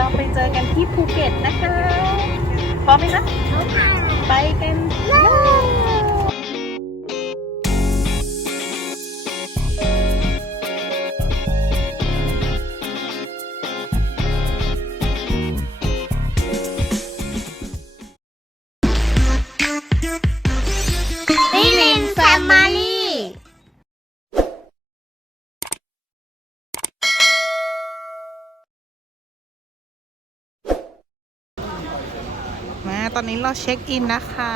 เราไปเจอกันที่ภูเก็ตนะคะพร้อมไหมคะไปกันเลย นนี้เราเช็คอินนะคะ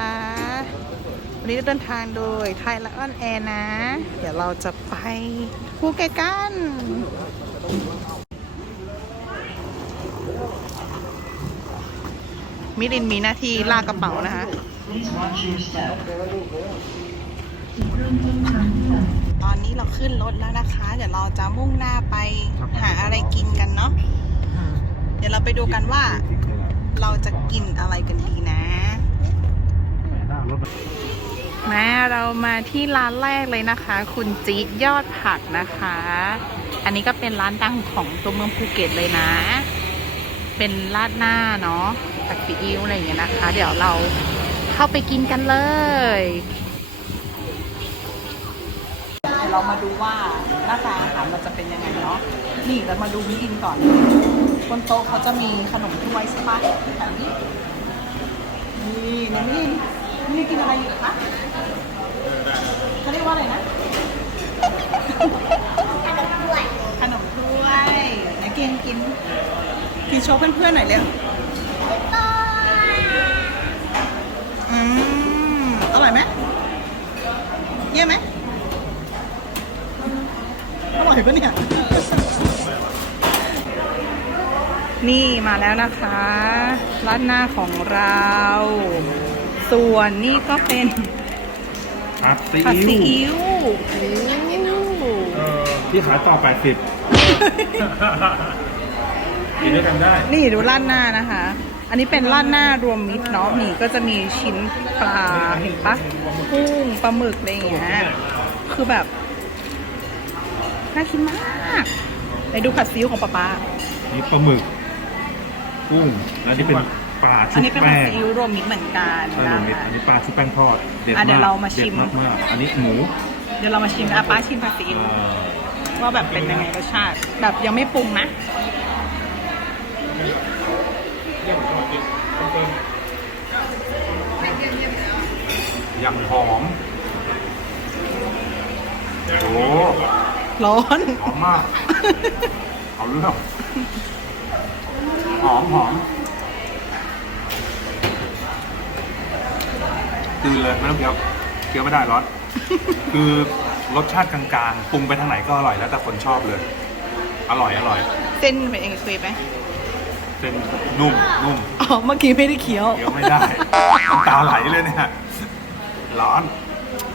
วันนี้เราเดินทางโดยไทยและออนแอร์นะ เดี๋ยวเราจะไปภูเก็ตกันมิรินมีหน้าที่ลากกระเป๋านะคะ ตอนนี้เราขึ้นรถแล้วนะคะ เดี๋ยวเราจะมุ่งหน้าไปหาอะไรกินกันเนาะ เดี๋ยวเราไปดูกันว่า เราจะกินอะไรกันดีนะ มาเรามาที่ร้านแรกเลยนะคะ คุณจี๊ดยอดผักนะคะ อันนี้ก็เป็นร้านดังของตัวเมืองภูเก็ตเลยนะ เป็นราดหน้าเนาะผักซีอิ๊วอะไรอย่างเงี้ยนะคะ เดี๋ยวเราเข้าไปกินกันเลยเรามาดูว่าหน้าตาอาหารมันจะเป็นยังไงเนาะ นี่เรามาดูมิลินก่อน บนโต๊ะเขาจะมีขนมถ้วยใช่ปะแบบนี้ นี่น้ องมิลินมิลินกินอะไรอยู่คะเขาเรียกว่าอะไรนะ ขนมถ้วย ขนมถ้วยนะเกงกิน กินโชว์เพื่อนๆหน่อยเร็วอืมอร่อยไหมเยี่ยมไหมอร่อยปะเนี่ย นี่มาแล้วนะคะ ร้านหน้าของเรา ส่วนนี่ก็เป็นผัดซีผัดซีอิ๊วอิ๊วโอ้เออที่ขายต่อ 80 กินด้วยกันได้ นี่ดูร้านหน้านะคะ อันนี้เป็นร้านหน้ารวมมิตรเนาะนี่ก็จะมีชิ้นปลาเห็นปะกุ้งปลาหมึกอะไรอย่างเงี้ยคือแบบน่ากินมากไปดูผัดซีอิ๊วของป้าป้า นี่ปลาหมึกกุ้งแล้วนี่เป็น ปลาอัชุนบนี้เป็นผัดแป้งซีอิ๊วรวมมิตรเหมือนกันใช่นะรวมมิตรคะอันนี้ปลาชุบแป้งทอดเด็ดอะเดี๋ยวมากเรามาชิม เด็ดมากๆอันนี้หมูเดี๋ยวเรามาชิมอะป้าชิมผัดซีอิ๊วเอ่อว่าแบบเป็นยังไงรสชาติ แบบยังไม่ปรุงนะอย่างหอมโอ้ร้อน หอมมาก เอาเรื่องหอมหอม คือเลยไม่ต้องเคี้ยวเคี้ยวไม่ได้ร้อน คือรสชาติกลางๆปรุงไปทางไหนก็อร่อยแล้วแต่คนชอบเลย อร่อยอร่อย เส้นเป็นเองเคยไหมเส้นนุ่มนุ่มอ๋อเมื่อกี้ไม่ได้เคี้ยวเคี้ยวไม่ได้น้ำตาไหลเลยเนี่ยร้อน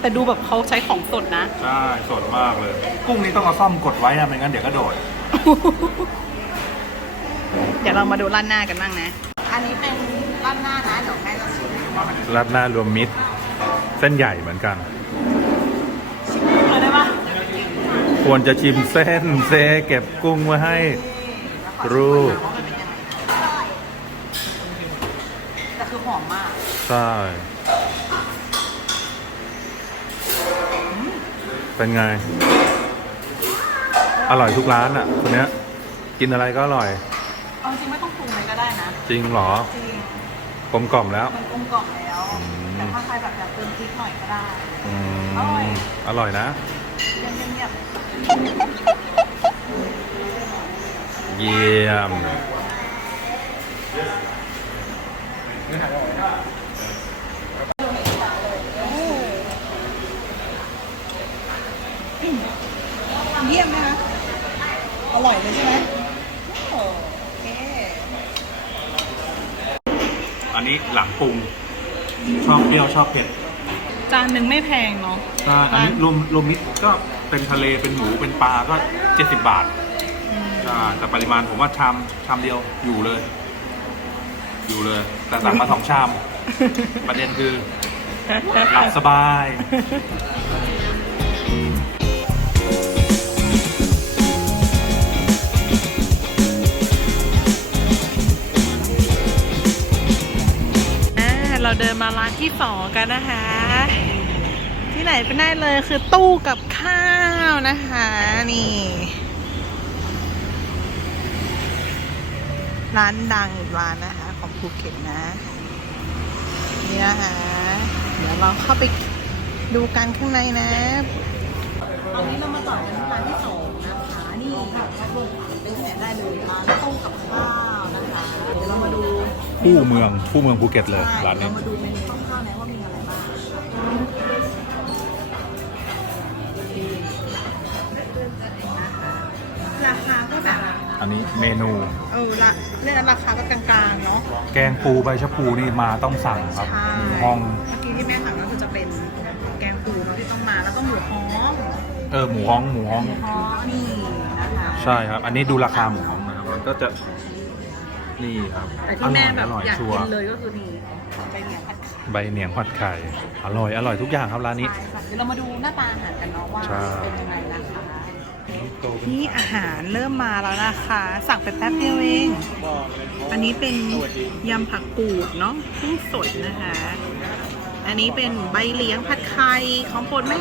แต่ดูแบบเขาใช้ของสดนะใช่สดมากเลย กุ้งนี้ต้องเอาซ่อมกดไว้อะไม่งั้นเดี๋ยวก็โดด เดี๋ยวเรามาดูร้านหน้ากันบ้างนะ อันนี้เป็นร้านหน้านะเดี๋ยวแม่จะ ชิมรัดหน้ารวมมิตร เส้นใหญ่เหมือนกันชิมเลยได้ปะควรจะชิมเส้นเซเก็บกุ้งไว้ให้รูปแต่คือหอมมาก ใช่ เป็นไง อร่อยทุกร้านอะคนเนี้ย กินอะไรก็อร่อย เอาจริงไม่ต้องปรุงเลยก็ได้นะ จริงเหรอจริง กลมกล่อมแล้ว มันกลมกล่อมแล้ว อืม แต่ถ้าใครแบบอยากเติมพริกหน่อยก็ได้ อือร่อยมอร่อยนะเงียบเงียบเยี่ยม เยี่ยมไหมคะอร่อยเลยใช่ไหมโอเค อันนี้หลังปรุง ชอบเปรี้ยวชอบเผ็ดจานหนึ่งไม่แพงเนาะใช่อันนี้รวมรวมมิตรก็เป็นทะเลเป็นหมูเป็นปลาก็เจ็ดสิบบาทใช่แต่ปริมาณผมว่าชามชามเดียวอยู่เลย อยู่เลย แต่สั่งมาสองชาม ประเด็นคือหลับสบาย เดินมาร้านที่สองกันนะคะ ที่ไหนไปได้เลยคือตู้กับข้าวนะคะ นี่ร้านดังอีกร้านนะคะ ของภูเก็ตนะ นี่นะคะเดี๋ยวเราเข้าไปดูกันข้างในนะตอนนี้เรามาต่อกันที่ร้านที่สองนะคะนี่ค่ะเป็นที่ไหนได้เลยร้านตู้กับข้าวนะคะ เดี๋ยวเรามาดู คู่เมืองคู่เมืองภูเก็ตเลยใช่ร้านเรานี้มาดูเมนูข้าวๆนะว่ามีอะไรบ้างราคาก็แบบอันนี้เมนูเออละเรื่องราคาก็กลางๆเนาะแกงปูใบชะพูนี่มาต้องสั่งครับใช่ห้องเมื่อกี้ที่แม่ถามก็คือจะเป็นแกงปูเนาะที่ต้องมาแล้วก็หมูฮ้องเออหมูฮ้องหมูฮ้องหมูฮ้องนี่นะคะใช่ครับ อันนี้ดูราคาหมูฮ้องนะครับมันก็จะ นี่ครับแต่อที่ร่แม่อยแบอบร่อยอยากชัวกิร์นเลยก็คือนี่ไปเนี่ยผัดไข่ใบเหนียงผัดไข่ อร่อย อร่อยทุกอย่างครับร้านนี้ ใช่ค่ะเดี๋ยวเรามาดูหน้าตาอาหารกันเนาะว่าใช่ เป็นยังไงนะคะนี่อาหารเริ่มมาแล้วนะคะ สั่งไปแป๊บเดียวเอง อันนี้เป็นยำผักกูดเนาะกุ้งสดนะคะ อันนี้เป็นใบเหลียงผัดไข่ของโปรดแม่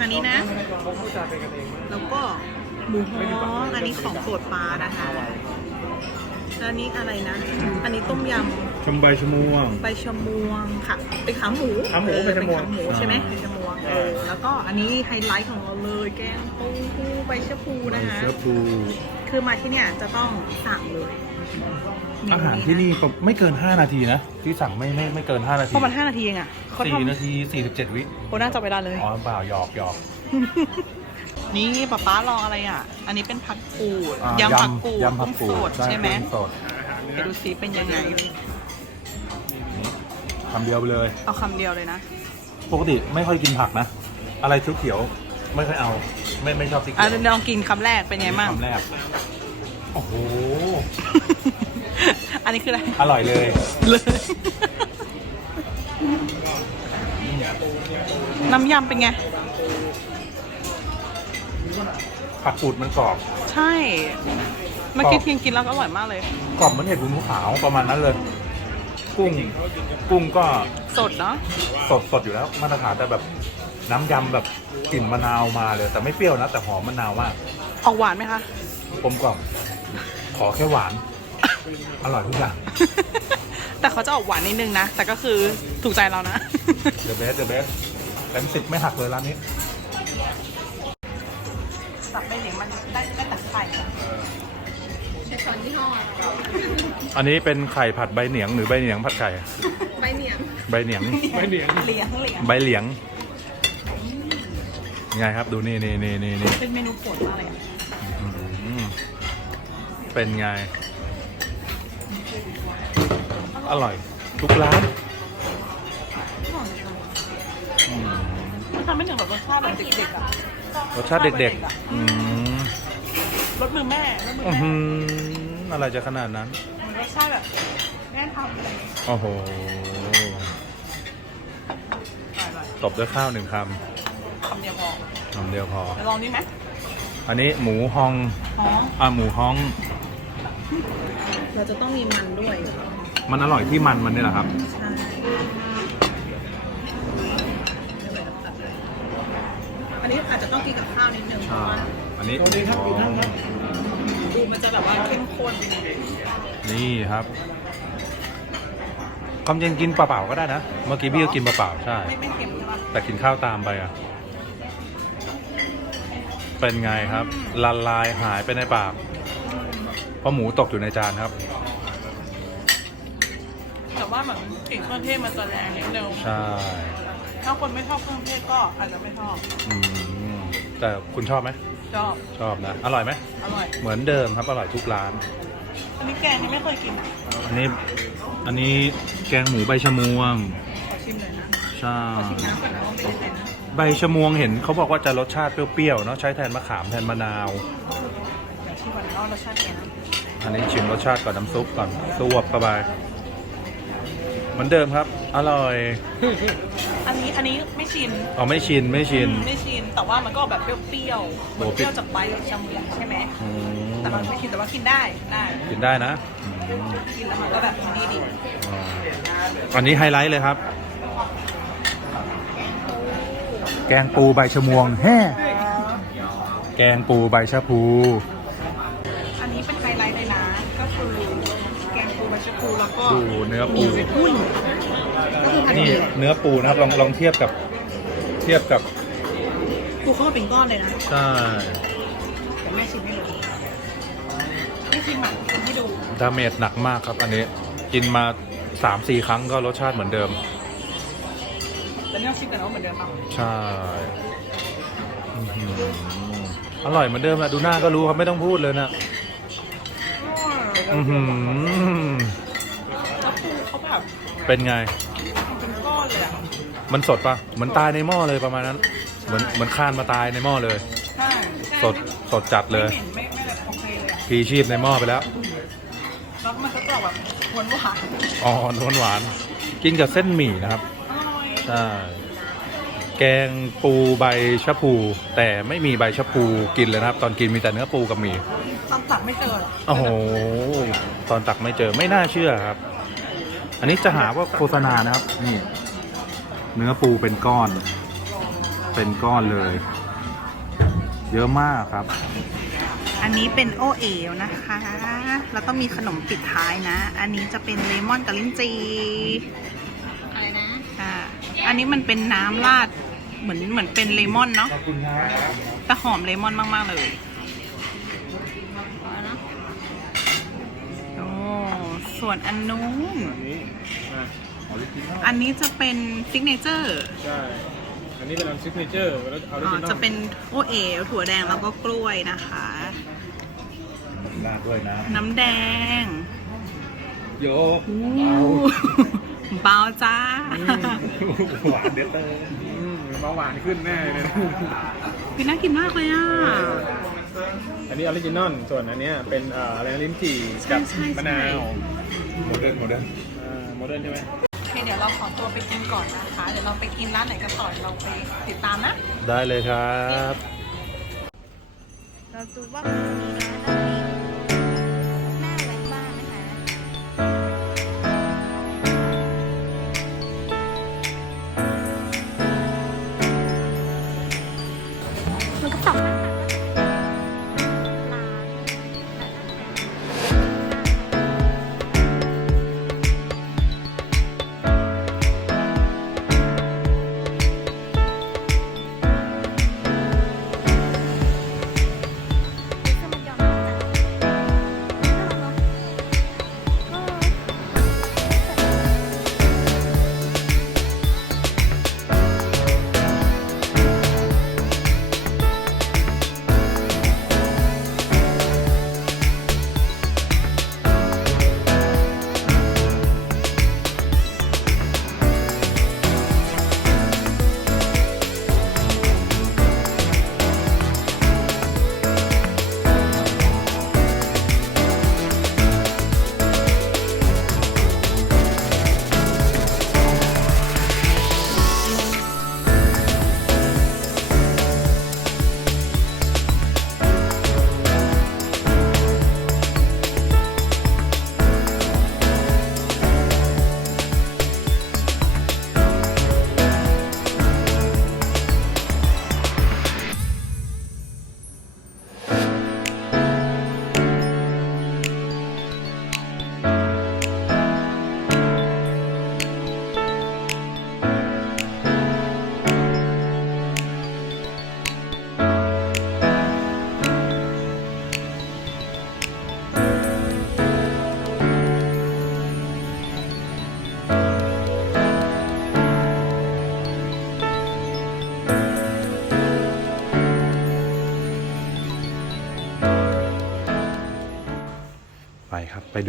อันนี้นะ แล้วก็หมูฮ้องอันนี้ของโปรดปลานะคะ แล้วอันนี้อะไรนะ อันนี้ต้มยชมใบชะม่วงำใบชะมวงค่ะ เป็นขาหมูขาหมูเออใบชะมวงเป็นขาหมูใช่ไหมอ่า เป็นชะมวงเออแล้วก็อันนี้ไฮไลท์ของเราเลยแกงปูปูใบชะพูใบนะคะ ชะพูคือมาที่เนี่ยจะต้องสั่งเลยอาหารที่นี่ไม่เกิน 5 นาทีนะ ที่สั่งไม่ไม่ไม่เกิน 5 นาทีเพราะมันห้านาทีเองอะเขาสี่ทำนาที 47 วิโอ้น่าจะเวลาเลย อ๋อเปล่าหยอกหยอก นี่ป๊าป๊าลองอะไรอะ อันนี้เป็นผักกูดอ่ายำผักกูดยำผักกูกุ้งดสดใช่ไหมกุ้งสดไปดูซิเป็นยังไง คำเดียวไปเลย เอาคำเดียวเลยนะ ปกติไม่ค่อยกินผักนะ อะไรเขียวๆไม่ค่อยเอา ไม่ไม่ชอบสีเขีอะยวลองกินคำแรกเป็นไงมั่ง คำแรก โอ้โห อันนี้คืออะไร อร่อยเลย เลย น้ำยำเป็นไง ผักกูดมันกรอบ ใช่ เมื่อกี้เทียงกินแล้วก็อร่อยมากเลย กรอบเหมือนเห็ดหูหนูขาวประมาณนั้นเลย กุ้ง กุ้งก็สดเนาะ สดสดอยู่แล้ว มาตรฐานแต่แบบน้ำยำแบบกลิ่นมะนาวมาเลย แต่ไม่เปรี้ยวนะ แต่หอมมะนาวมาก ออกหวานไหมคะกลมกล่อมขอแค่หวาน อร่อยทุกอย่าง แต่เขาจะออกหวานนิดนึงนะ แต่ก็คือถูกใจเรานะ The best The best เป็นสิบไม่หักเลยร้านนี้ อันนี้เป็นไข่ผัดใบเหนียงหรือใบเหนียงผัดไข่ใบเหนียงใบเหนียงใบเหนียงเหลียงเหลียงใบเหลียงไงครับดูนี่นี่นี่นี่นี่เป็นเมนูโปรดมากเลยอะอืมเป็นไง อร่อย ทุกร้านอืมมันทำให้ถึงแบบรสชาติแบบเด็กๆอะรสชาติเด็กๆอืมรสมือแม่รสมืออื้อแม่หือ อะไรจะขนาดนั้นเหมือนรสชาติแบบแม่ทำเลยโอ้โห อร่อยตบด้วยข้าวหนึ่งคๆคำเดียวพอำคำเดียวพอเดี๋ยวลองนี่ไหมอันนี้หมูฮอง หอมอ่าหมูฮ้อง เราจะต้องมีมันด้วยมันอร่อยที่มันมันนี่แหละครับ ใช่อันนี้อาจจะต้องกินกับข้าวนิดนึงเพราะว่าอันนี้ดู มันจะแบบว่าเข้มข้นนี่ครับความจริงกินเปล่าๆก็ได้นะ เมื่อกี้พี่ก็กินเปล่าๆใช่ ไม่ไม่เค็มใช่ปะแต่กินข้าวตามไปอะ เป็นไงครับ ละลายหายไปในปาก เพราะหมูตกอยู่ในจานครับ แต่ว่าเหมือนกลิ่นเครื่องเทศมันจะแรงนิดนึงใช่ ถ้าคนไม่ชอบเครื่องเทศก็อาจจะไม่ชอบ อืม แต่คุณชอบไหม ชอบ ชอบนะ อร่อยไหม อร่อย เหมือนเดิมครับ อร่อยทุกร้าน อันนี้แกงนี่ไม่เคยกินอะอันนี้ อันนี้แกงหมูใบชะมวง ขอชิมเลยนะใช่ ขอชิมน้ำก่อนนะว่าเป็นยังไงนะใบชะมวงเห็นเขาบอกว่าจะรสชาติเปรี้ยวๆเนาะ ใช้แทนมะขามแทนมะนาว เดี๋ยวชิมก่อนนะว่ารสชาติเป็นยังไงนะอันนี้ชิมรสชาติก่อนน้ำซุปก่อนสวบเข้าไปเหมือนเดิมครับ อร่อย อันนี้อันนี้ไม่ชินเอาไม่ชินไม่ชินอืมไม่ชินแต่ว่ามันก็แบบเปรี้ยวๆเหมือนโอ้เปรี้ยวจากใบชะมวงใช่ไหมอืม แต่เราไม่กินแต่ว่ากินได้ได้กินได้นะอืมกินแล้วมันก็แบบนี่ดีอ่าอันนี้ไฮไลท์เลยครับ แกงปูใบชะมวงแฮ่แกงปูใบชะพู อันนี้เป็นไฮไลท์เลยนะ ก็คือแกงปูใบชะพูแล้วก็ปูเนื้อปู มีหุ้นก็คือผัด นี่เผ็ดเนื้อปูนะครับลองลองเทียบกับเทียบกับปูเข้ามาเป็นก้อนเลยนะใช่แต่แม่ชิมให้เลยไม่ชิมอะชิมให้ดูดาเมจหนักมากครับ อันนี้กินมาสามสี่ครั้งก็รสชาติเหมือนเดิมแต่ไม่ต้องชิมกันว่าเหมือนเดิมเปล่าใช่อื้อหืออร่อยเหมือนเดิมอะดูหน้าก็รู้ครับไม่ต้องพูดเลยนะอือหือแล้วปูเขาแบบเป็นไง เป็นก้อนเลยอะ มันสดปะเหมือนตายในหม้อเลยประมาณนั้น เหมือนเหมือนคานมาตายในหม้อเลย ใช่สดสดจัดเลยไม่เหม็นไม่ไม่แบบโอเคเลยอะพีชีพในหม้อไปแล้ว แล้วมันก็จะออกแบบหวานหวานอ๋อนหวานๆกินกับเส้นหมี่นะครับอร่อยใช่ แกงปูใบชะพู แต่ไม่มีใบชะพูกินเลยนะครับ ตอนกินมีแต่เนื้อปูกับหมี่ตอนตักไม่เจอหรอโอ้โห ตอนตักไม่เจอไม่น่าเชื่อครับ อันนี้จะหาว่าโฆษณานะครับ นี่ เนื้อปูเป็นก้อน เป็นก้อนเลย เยอะมากครับ อันนี้เป็นโอเอ๋วนะคะ แล้วก็มีขนมปิดท้ายนะ อันนี้จะเป็นเลมอนกับลิ้นจีอะไรนะอ่าอันนี้มันเป็นน้ำราดเหมือนเหมือนเป็นเลมอนเนาะแต่หอมเลมอนมาก ๆ เลยโอ้ส่วนอันนู้น อันนี้อะอันนี้จะเป็นซิกเนเจอร์ใช่ อันนี้เป็นอันซิกเนเจอร์แล้วเอาอ๋อจะเป็นโอเอ๋วถั่วแดงแล้วก็กล้วยนะคะ ราดด้วยนะน้ำแดงโยกเบาจ้า หวานเด็ดเตอร์เบาหวานขึ้นแน่เลยนะพี่น่ากินมากเลยอะ อันนี้ออริจินอลส่วนอันเนี้ยเป็นเอ่ออะไรนะลิ้นจี่ใช่กับใช่ใช่ มะนาวโมเดิร์นโมเดิร์นอ่าโมเดิร์นใช่ไหมโอ เคเดี๋ยวเราขอตัวไปกินก่อนนะคะ เดี๋ยวเราไปกินร้านไหนกันต่อเดี๋ยวเราไปติดตามนะ ได้เลยครับ เราดูว่ามันมีร้านอะไร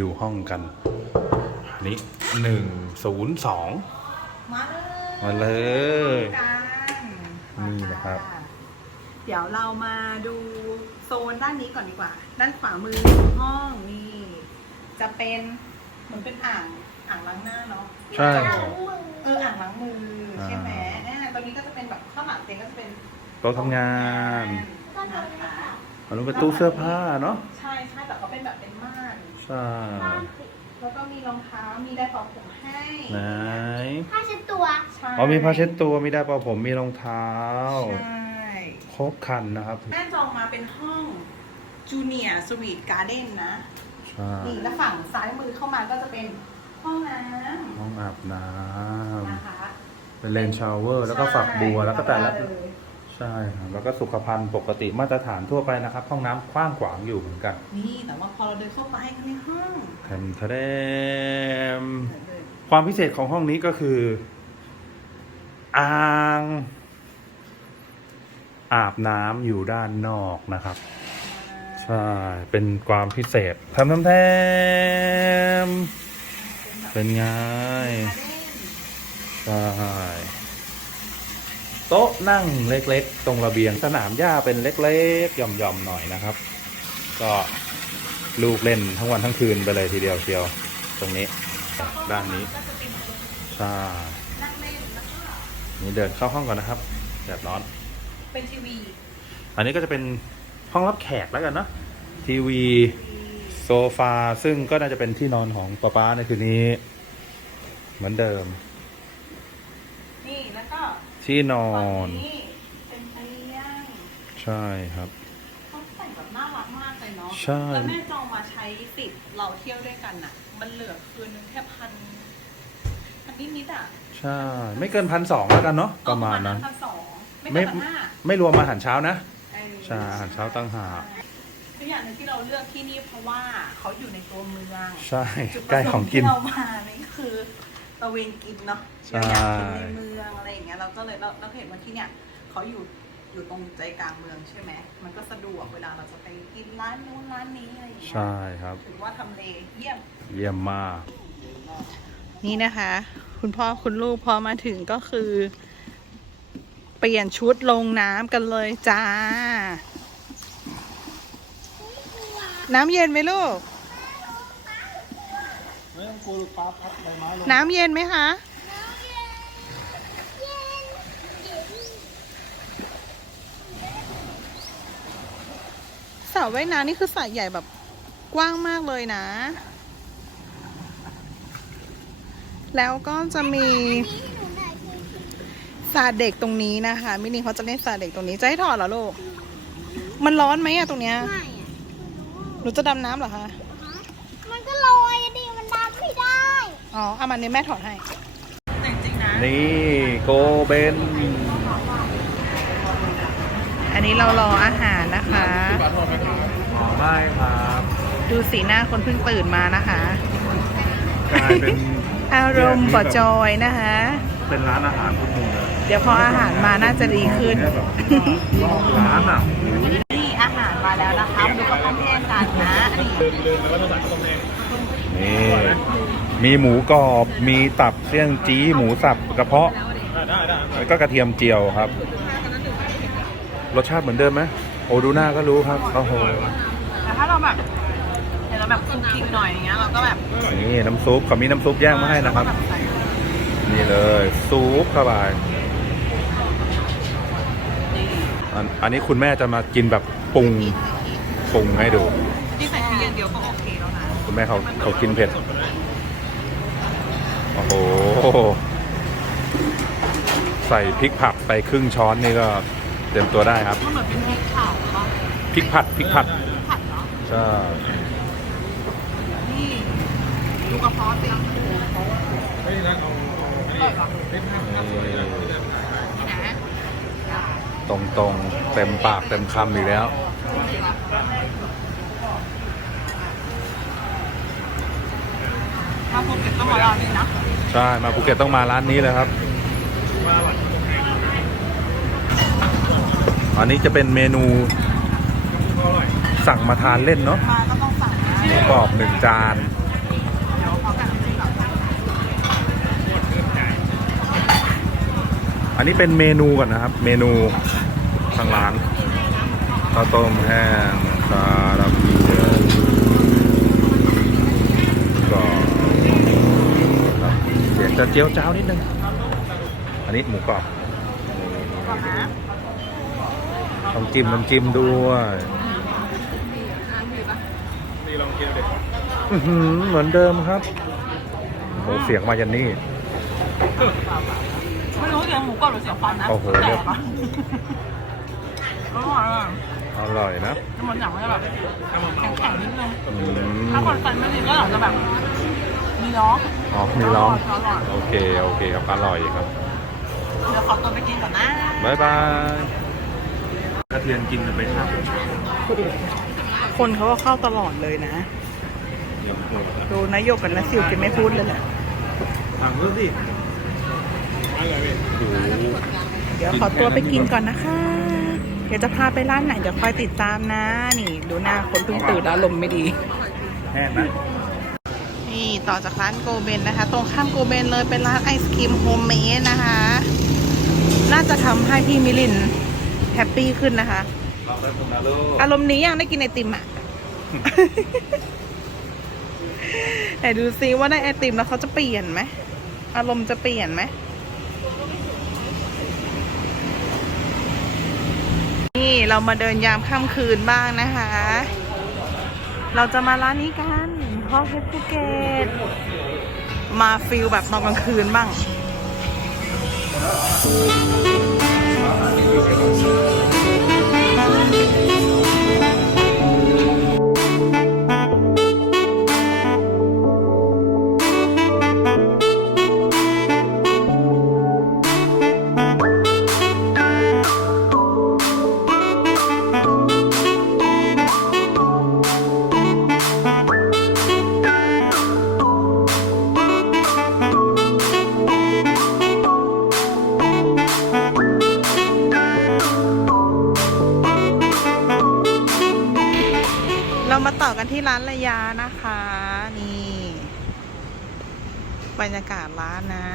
ดูห้องกัน อันนี้หนึ่งศูนย์สองมาเลยมาเลยกันนี่นะครับ เดี๋ยวเรามาดูโซนด้านนี้ก่อนดีกว่า ด้านขวามือของห้องนี่จะเป็นเหมือนเป็นอ่างอ่างล้างหน้าเนาะใช่ เอออ่างล้างมือใช่ไหมอ่าอ่าตอนนี้ก็จะเป็นแบบข้างหลังเตียงก็จะเป็นโต๊ะทำงานนะคะอันนู้นเป็นตู้เสื้อผ้าเนาะ ใช่ใช่แต่เขาเป็นแบบเป็น ม่านใช่แล้วก็มีรองเท้า มีได้ปอกผมให้ไหน ผ้าเช็ดตัวใช่อ๋อมีผ้าเช็ดตัวมีได้เป่าผมมีรองเท้า ใช่ ครบครันนะครับแม่จองมาเป็นห้องจูเนียร์สวีทการ์เด้นนะ ใช่นี่แล้วฝั่งซ้ายมือเข้ามาก็จะเป็นห้องน้ห้องอาบน้ำนะคะำเป็นเลนชาวเวอร์แล้วก็ฝักบัวแล้วก็แต่ละเลย ใช่ครับแล้วก็สุขภัณฑ์ปกติมาตรฐานทั่วไปนะครับ ห้องน้ำกว้างขวางอยู่เหมือนกันนี่แต่ว่าพอเราเดินเข้าไปข้างในห้องแถมทะเลมความพิเศษของห้องนี้ก็คือ อ่าง อาบน้ำอยู่ด้านนอกนะครับ ใช่ เป็นความพิเศษทำทำแทมเป็นไงใช่ โต๊ะนั่งเล็กๆ ตรงระเบียงสนามหญ้าเป็นเล็กๆหย่อมๆหน่อยนะครับ ก็ลูกเล่นทั้งวันทั้งคืนไปเลยทีเดียวเชียว ตรงนี้ ด้านนี้ก็จะเป็นใช่นั่งเล่นแล้วก็นี่เดินเข้าห้องก่อนนะครับแดดร้อน เป็นทีวี อันนี้ก็จะเป็นห้องรับแขกแล้วกันเนอะทีวีโซฟาซึ่งก็น่าจะเป็นที่นอนของป๊าป๊าในคืนนี้ เหมือนเดิมนี่แล้วก็ ที่นอฝั่งนนี้เป็นเตียงใช่ครับ เขาแต่งแบบน่ารักมากเลยเนาะใช่ แล้วแม่จองมาใช้ติดเราเที่ยวด้วยกันอะมันเหลือคืนนึงแค่พันพันนิดๆอะใช่ ไม่เกินพันสองแล้วกันเนาะประมาณนั้น พันสองไม่ไม่ เกินพันห้าไม่รวมอาหารเช้านะ เออใช่อาหารเช้าตั้งหาก คืออย่างหนึงที่เราเลือกที่นี่เพราะว่าเขาอยู่ในตัวเมือง ใช่ จุดปใกล้ระสของค์กิน ที่เรามานี่คือ ตะเวนกินเนาะใช่ เราอยากกินในเมืองอะไรอย่างเงี้ยเราก็เลยเราเราเห็นว่าที่เนี่ยเขาอยู่อยู่ตรงใจกลางเมืองใช่ไหมมันก็สะดวกเวลาเราจะไปกินร้านนู้นร้านนี้อะไรอย่างเงี้ยใช่ครับ ถือว่าทำเลเยี่ยม เยี่ยมมาก นี่นะคะ คุณพ่อคุณลูกพอมาถึงก็คือ เปลี่ยนชุดลงน้ำกันเลยจ้า น้ำเย็นไหมลูก ไม่ต้องกลัวลูกปลาพัดใบไม้ลงน้ำเย็นไหมคะ สระว่ายน้ำนี่คือสระใหญ่แบบกว้างมากเลยนะ แล้วก็จะมีนี่หนูไหนคือสระเด็กตรงนี้นะคะมินิเขาจะเล่นสระเด็กตรงนี้ จะให้ถอดเหรอลูก มันร้อนไหมอะตรงเนี้ยไม่อะหนูจะดำน้ำเหรอคะ มันก็ลอยอะดิมันดับไม่ได้ อ๋อเอามันนี้แม่ถอดให้จริงๆนะนี่โกเบน อันนี้เรารออาหารนะคะ ไม่ครับดูสีหน้าคนเพิ่งตื่นมานะคะ กลายเป็นอารมณ์ปอจอยนะคะ เป็นร้านอาหารทุกมุมเลยเดี๋ยวพออาหารมาน่าจะดีขึ้นเนี่ยแบบรอบร้านอะนี่อาหารมาแล้วนะคะดูข้าวต้มแห้งกันนะอันนี้ลื มไปว่าต้องสั่งข้าวต้มแห้งนี่มีหมูกรอบ มีตับเสี่ยงจี้หมูสับกระเพาะได้ได้ได้แล้วก็กระเทียมเจียวครับ รสชาติเหมือนเดิมไหมโอ้ดูหน้าก็รู้ครับโอ้โหแต่ถ้าเราแบบเดี๋ยวเราแบบคุกคิงหน่อยอย่างเงี้ยเราก็แบบนี่น้ำซุปเขามีน้ำซุปแยกมาให้นะครับเราก็แใส่นี่เลยซุปเข้าไปนี่อันอันนี้คุณแม่จะมากินแบบปรุงปรุงให้ดูที่ใส่พริกอย่างเดียวก็โอเคแล้วนะคุณแม่เขาเขากินเผ็ด โอ้โหใส่พริกผัดไปครึ่งช้อนนี่ก็เต็มตัวได้ครับก็เหมือนเป็นพริกเผาเนาะพริกผัดพริกผัดผัดเนาะใช่นี่ดูกระเพาะสิเฮ้ยนั่นเอาอันนี้เป็นห้างห้างสวยนะนะตรงตรงๆเต็มปากเต็มคำอีกแล้ว ถ้าภูเก็ตต้องมาลองนี่นะ ใช่ มาภูเก็ตต้องมาร้านนี้เลยครับ อันนี้จะเป็นเมนู สั่งมาทานเล่นเนาะมาก็ต้องสั่งนะหมูกรอบหนึ่งจาน เดี๋ยวขอกันจริงๆก่อนอันนี้เป็นเมนูก่อนนะครับ เมนูทางร้านข้าวต้มแห้งซาลาเดนก็ครับเสียง จะเจียวจ้าวนิดนึง อันนี้หมูกรอบก่อนนะต้องจิ้มน้ำจิ้มด้วยอื้อหือเหมือนเดิมครับโอ้เสียงมายันนี่ไม่รู้เสียงหมูกรอบหรือเสียงฟันนะโอ้โหแปลเนี่ยกอะอร่อยอะอร่อยนะแต่มันอยากให้แบบแข็งๆนิดนึงอืมถ้าคนฟันไม่ดีก็อาจจะแบบ มีล้ออ๋อมีร้องอร่อยโอเค โอเคครับอร่อยครับ เดี๋ยวขอตัวไปกินก่อนนะบายบายกระเทียนกินไปข้าวคนเขาก็เข้าตลอดเลยนะ ดูนายกกับนาซิวกินไม่พูดเลยแหละสั่งเพิ่มดิโอ้โหเดี๋ยวขอตัวไปกินก่อนนะคะ เดี๋ยวจะพาไปร้านไหนเดี๋ยวคอยติดตามนะ นี่ ดูหน้าคนเพิ่งตื่นแล้วลมณ์ไม่ดี แห้งนะ นี่ต่อจากร้านโกเบนนะคะ ตรงข้ามโกเบนเลยเป็นร้านไอศครีมโฮมเมดนะคะ น่าจะทำให้พี่มิลินแฮปปี้ขึ้นนะคะลองได้คุณนะลูกอารมณ์นี้ยังได้กินไอติมอะไหนดูซิว่าได้ไอติมแล้วเขาจะเปลี่ยนไหมอารมณ์จะเปลี่ยนไหมนี่เรามาเดินยามค่ำคืนบ้างนะคะ เราจะมาร้านนี้กัน พ่อเพชรภูเก็ตมาฟิลแบบตอนกลางคืนบ้าง กันที่ร้านระยานะคะ นี่ บรรยากาศร้านนะ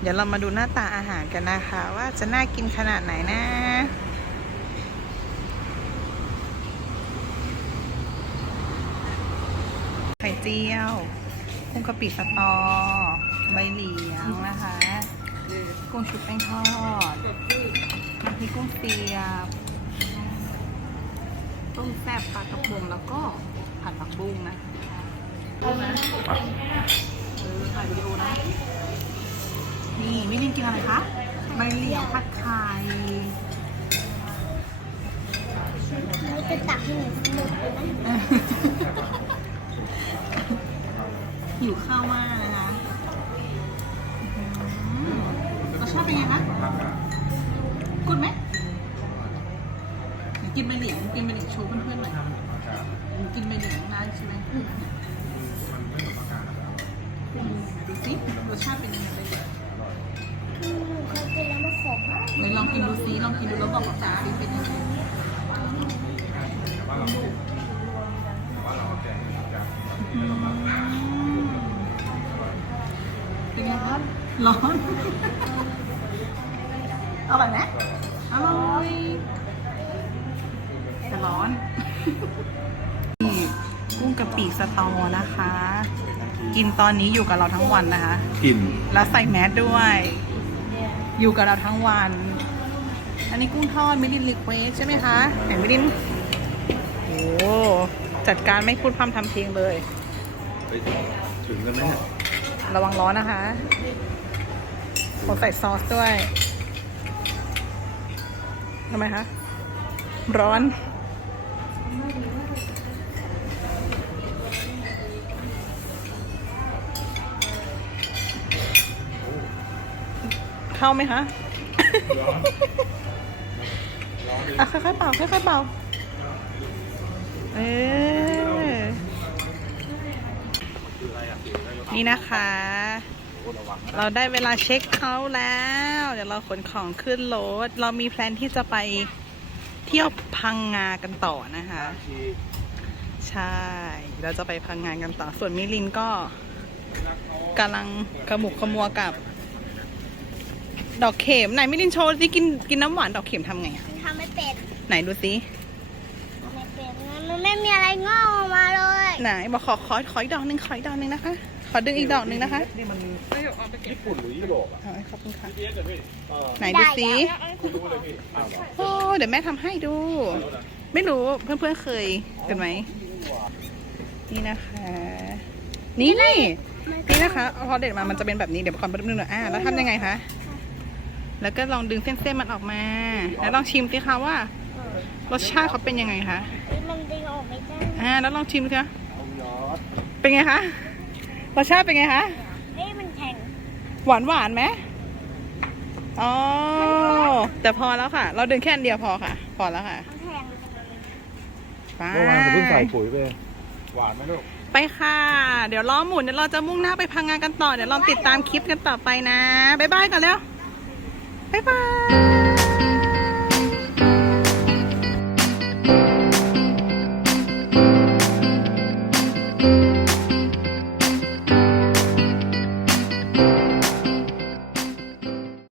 เดี๋ยวเรามาดูหน้าตาอาหารกันนะคะ ว่าจะน่ากินขนาดไหนนะไข่เจียวกุ้งกะปิสตอ ใบเหลียงนะคะกุ้งชุบแป้งทอดน้ำพริกกุ้งเสียบ ต้มแซ่บปลากระพงแล้วก็ผัดผักบุ้งนะดูนะเออถ่ายวิดีโอนะนี่มิลินกินอะไรคะใบเหลียวผัดไข่เราจะตักให้หนูสนุกเลยนะหิวข้าวมากนะคะอื้อหือรสชาติเป็นไงคะกุดไหมเดี๋ยวกินใบเหลียง ชว์เพื่อนๆหน่อยกินใบเหลียงได้ใช่ไหมอืมดูสิรสชาติเป็นยังไงใบเหลียงคือหนูเคยกินแล้วมันขมไหนลองกินดูซิลองกินดูแล้วบอกกับจ๋าซิเป็นยังไงอืมเป็นไงครับร้อน ร้อนนี่กุ้งกะปิสตอนะคะ กินตอนนี้อยู่กับเราทั้งวันนะคะ กิน แล้วใส่แมสด้วย อยู่กับเราทั้งวัน อันนี้กุ้งทอดมิลินลิเควสใช่ไหมคะไหนมิลินโอ้จัดการไม่พูดพร่ำทำเพลงเลย ไปถึงกันไหมเนี่ยระวังร้อนนะคะผมใส่ซอสด้วยทำไมคะ ร้อน เข้าไหมคะอะค่อยๆเป่าค่อยๆเป่าเออนี่นะคะ เราได้เวลาเช็คเขาท์แล้ว เดี๋ยวเราขนของขึ้นรถ เรามีแพลนที่จะไปเที่ยวพังงากันต่อนะคะ ใช่ เราจะไปพังงานกันต่อ ส่วนมิลินก็กำลังกระหมุกขมัวกับ ดอกเข็มไหนมิลินโชว์สิกินกินน้ำหวานดอกเข็มทำไงอะมันทำไม่เป็นไหนดูสิทำไม่เป็นมันไม่มีอะไรงอกออกมาเลยไหนบอกขอขอขออีกดอกหนึ่งขออีกดอกหนึ่งนะคะ ขอดึงอีกดอกหนึ่งนะคะนี่มันญี่ปุ่นหรือยุโรปอะเอาขอบคุณค่ะเรียกเลยพี่เออไหนดูสิคุณรู้เลยพี่อ้าวเหรอโอ้เดี๋ยวแม่ทำให้ดู ไม่รู้เพื่อนๆเคยกันไหมนี่นะคะ นี่นี่นะคะพอเด็ดมามันจะเป็นแบบนี้เดี๋ยวก่อนแป๊บนึงหน่อยอ่าแล้วทำยังไงคะ แล้วก็ลองดึงเส้นๆมันออกมา แล้วลองชิมสิคะว่า รสชาติเขาเป็นยังไงคะเฮ้ยมันดึงออกไม่ได้อ่าแล้วลองชิมสิคะเป็นไงคะรสชาติเป็นไงคะเฮ้ยมันแข็งหวานหวานๆไหมอ๋อแต่พอแล้วค่ะ เราดึงแค่อันเดียวพอค่ะ พอแล้วค่ะมันแข็งไปเมื่อวานผมเพิ่งใส่ปุ๋ยไปหวานไหมลูกไปค่ะ เดี๋ยวล้อหมุนเดี๋ยวเราจะมุ่งหน้าไปพังงานกันต่อ เดี๋ยวลองติดตามคลิปกันต่อไปนะ บ๊ายบายก่อนแล้ว 拜拜。